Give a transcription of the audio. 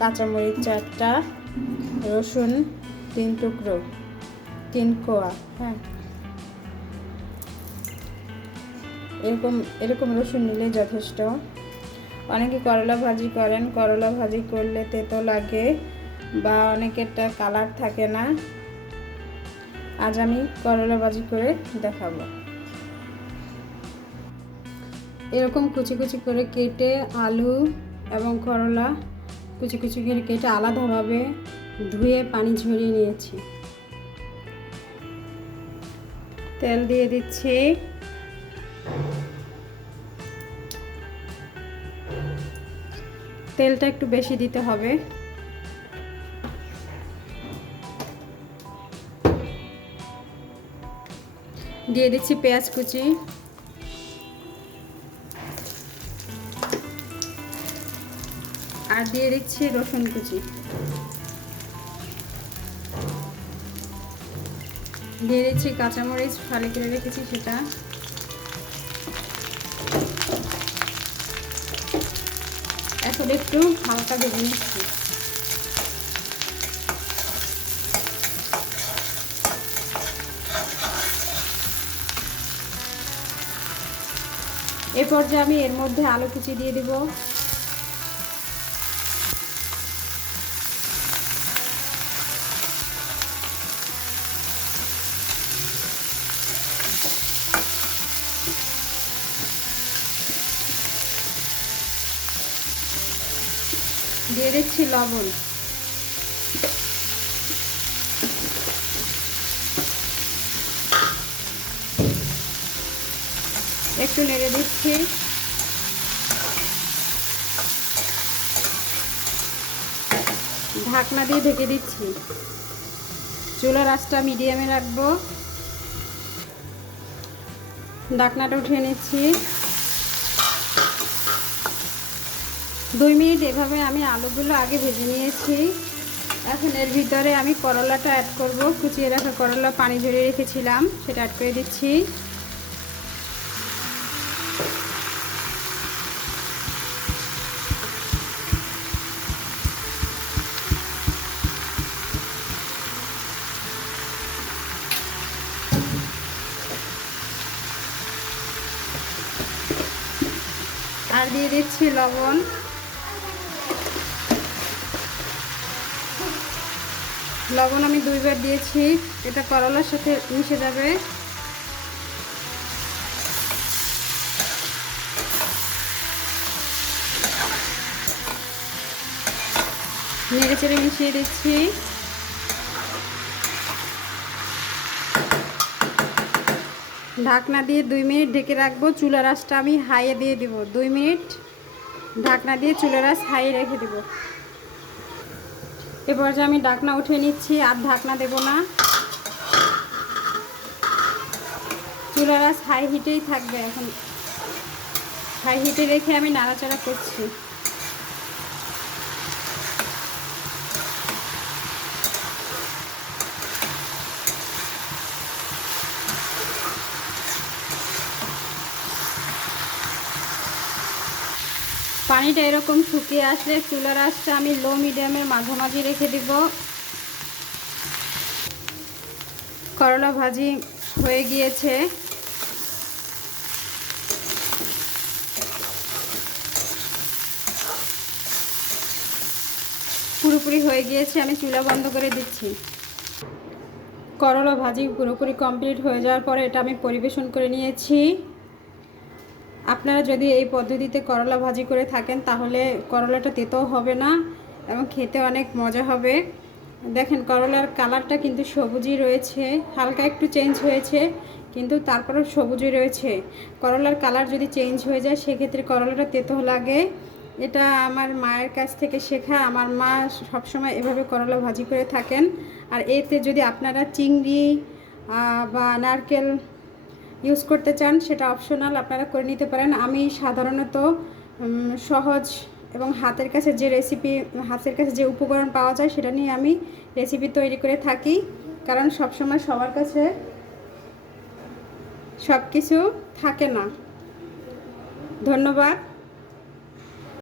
কাঁচামরিচ চারটা, রসুন তিন টুকরো, তিন কোয়া হ্যাঁ। এরকম এরকম রসুন নিলে যথেষ্ট। অনেকে করলা ভাজি করেন, করলা ভাজি করলে তেতো লাগে বা অনেকেরটা কালার থাকে না। আজ আমি করলা ভাজি করে দেখাবো। এরকম কুচি কুচি করে কেটে আলু এবং করলা কুচি কুচি করে কেটে আলাদাভাবে ধুয়ে পানি ঝরিয়ে নিয়েছি। তেল দিয়ে দিচ্ছি। তেলটা একটু বেশি দিতে হবে। দিয়ে দিচ্ছি পেঁয়াজ কুচি। আর দিয়ে দিচ্ছি রসুন কুচি। দিয়ে দিচ্ছি কাঁচামরিচ ফালি করে রেখেছি সেটা। এখন একটু হালকা ভেজে নিচ্ছি। এরপর যে আমি এর মধ্যে আলু কুচি দিয়ে দিব। দিয়ে দিচ্ছি লবণ। একটু নেড়ে দিচ্ছি। ঢাকনা দিয়ে ঢেকে দিচ্ছি। চুলার আঁচটা মিডিয়ামে রাখব। ঢাকনাটা উঠিয়ে নিচ্ছি। দুই মিনিট এভাবে আমি আলুগুলো আগে ভেজে নিয়েছি। এখন এর ভিতরে আমি করলাটা অ্যাড করব। কুচিয়ে রাখা করলা পানি ঝরিয়ে রেখেছিলাম, সেটা অ্যাড করে দিচ্ছি। আর দিয়ে দিচ্ছি লবণ। লবণ আমি দুইবার দিয়েছি। এটা করলার সাথে মিশে যাবে। নেড়ে চেড়ে মিশিয়ে দিচ্ছি। ঢাকনা দিয়ে দুই মিনিট ঢেকে রাখব। চুলার আঁচটা আমি হাইয়ে দিয়ে দিব। দুই মিনিট ঢাকনা দিয়ে চুলার আঁচ হাইয়ে রেখে দিব। এবার যে আমি ঢাকনা উঠে নিচ্ছি, আর ঢাকনা দেব না। চুলার হাই হিটেই থাকবে এখন। হাই হিটে রেখে আমি নাড়াচাড়া করছি। পানিটা এরকম শুকিয়ে আসলে চুলার আঁচটা আমি লো মিডিয়ামের মাঝামাঝি রেখে দিব। করলা ভাজি হয়ে গিয়েছে। পুরোপুরি হয়ে গিয়েছে, আমি চুলা বন্ধ করে দিচ্ছি। করলা ভাজি পুরোপুরি কমপ্লিট হয়ে যাওয়ার পরে এটা আমি পরিবেশন করে নিয়েছি। আপনারা যদি এই পদ্ধতিতে করলা ভাজি করে থাকেন, তাহলে করলাটা তেতেও হবে না এবং খেতে অনেক মজা হবে। দেখেন, করলার কালারটা কিন্তু সবুজই রয়েছে, হালকা একটু চেঞ্জ হয়েছে, কিন্তু তারপরেও সবুজই রয়েছে। করলার কালার যদি চেঞ্জ হয়ে যায়, সেক্ষেত্রে করলাটা তেতো লাগে। এটা আমার মায়ের কাছ থেকে শেখা। আমার মা সবসময় এভাবে করলা ভাজি করে থাকেন। আর এতে যদি আপনারা চিংড়ি বা নারকেল ইউজ করতে চান, সেটা অপশনাল আপনারা করে নিতে পারেন। আমি সাধারণত সহজ এবং হাতের কাছে যে রেসিপি হাতের কাছে যে উপকরণ পাওয়া যায়, সেটা নিয়ে আমি রেসিপি তৈরি করে থাকি। কারণ সবসময় সবার কাছে সব কিছু থাকে না। ধন্যবাদ।